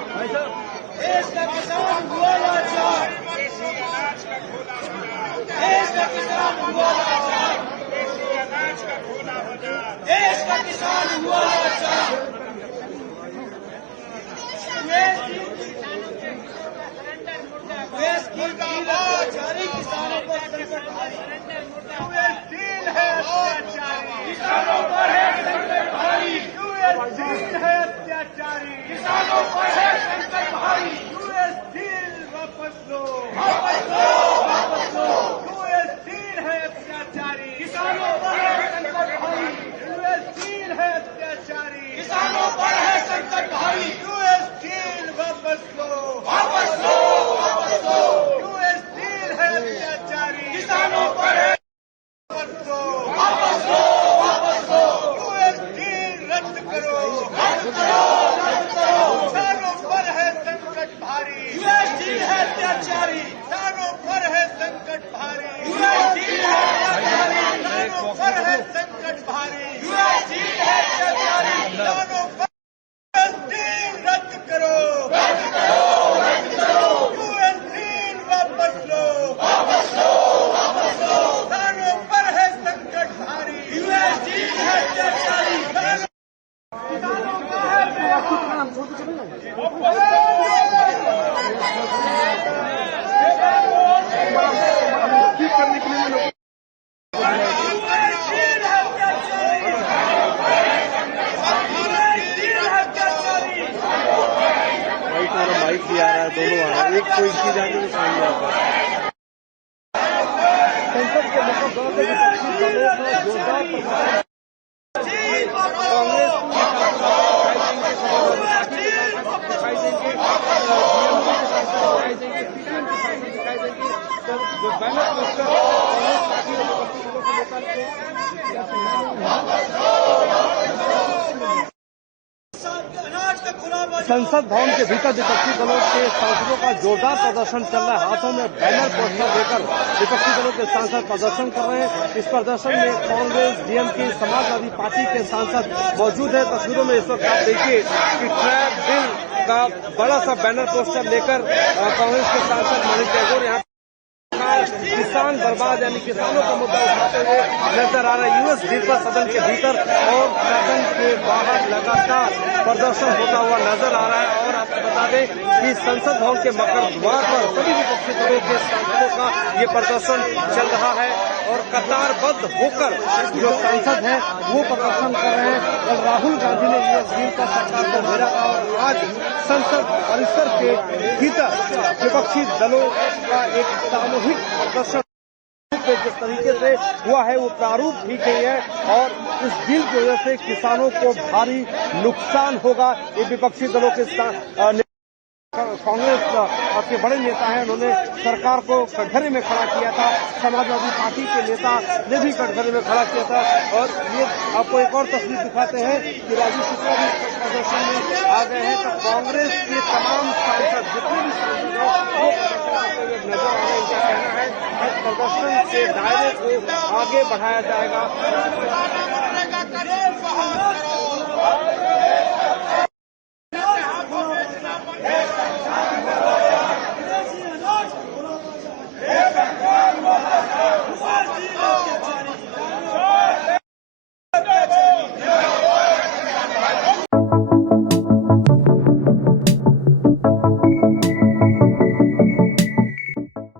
देश का किसान हुआ लाचार, देश का किसान हुआ लाचार, देश का किसान हुआ लाचार। देश की जारी किसानों पर संकट भारी, यूएसडील है अत्याचारी, किसानों पर है संकट भारी, यूएसडील है अत्याचारी, किसानों पर है संकट भारी, यूएसडील वापस लो, वापस लो, वापस लो, यूएसडील है अत्याचारी, किसानों पर है संकट भारी, यूएसडील है अत्याचारी, किसानों पर है संकट भारी, यूएसडील वापस लो, वापस लो, वापस लो, यूएसडील है अत्याचारी, किसानों पर है वापस लो, वापस लो, वापस लो, यूएसडील रद्द करो, रद्द करो, रद्द करो, किसानों पर है संकट भारी, यूएसडील है अत्याचारी, किसानों पर है संकट भारी, यूएसडील है अत्याचारी, किसानों पर है संकट भारी, यूएसडील है अत्याचारी, किसानों पर यूएसडील रद्द करो, रद्द करो, रद्द करो, यूएसडील वापस लो, वापस लो, वापस लो, किसानों पर है संकट भारी, यूएसडील है अत्याचारी, किसानों का है माइक भी आ रहा है, दोनों आ रहे हैं, एक कोई इसकी जाने में सामने आता है। संसद के मतलब दौर में विपक्षी दलों का जोरदार संसद भवन के भीतर विपक्षी दलों के सांसदों का जोरदार प्रदर्शन चल रहा है। हाथों में बैनर पोस्टर लेकर विपक्षी दलों के सांसद प्रदर्शन कर रहे हैं। इस प्रदर्शन में कांग्रेस, डीएमके, समाजवादी पार्टी के सांसद मौजूद है। तस्वीरों में इस वक्त आप देखिए कि ट्रैप बिल का बड़ा सा बैनर पोस्टर लेकर कांग्रेस के सांसद मानिक टैगोर यहाँ किसान बर्बाद यानी किसानों का मुद्दा उठाते हुए नजर आ रहा है। यूएस डील पर सदन के भीतर और सदन के बाहर लगातार प्रदर्शन होता हुआ नजर आ रहा है। और आपको बता दें कि संसद भवन के मकर द्वार पर सभी विपक्षी दलों के सांसदों का ये प्रदर्शन चल रहा है और कतारबद्ध होकर जो सांसद हैं वो प्रदर्शन कर रहे हैं। और राहुल गांधी ने यूएस डील पर सरकार को घेरा और आज संसद परिसर के भीतर विपक्षी दलों का एक सामूहिक प्रदर्शन जिस तरीके से हुआ है वो प्रारूप ठीक नहीं है और इस बिल की वजह से किसानों को भारी नुकसान होगा। ये विपक्षी दलों के कांग्रेस के बड़े नेता हैं, उन्होंने सरकार को कटघरे में खड़ा किया था। समाजवादी पार्टी के नेता ने भी कटघरे में खड़ा किया था। और ये आपको एक और तस्वीर दिखाते हैं कि राजू शुक्ला भी प्रदर्शन में आ गए हैं। तो कांग्रेस के तमाम सांसद जितने भी सांसद हैं वो प्रदर्शन करते हुए नजर आ रहे हैं। इनका कहना है कि प्रदर्शन के दायरे को आगे बढ़ाया जाएगा।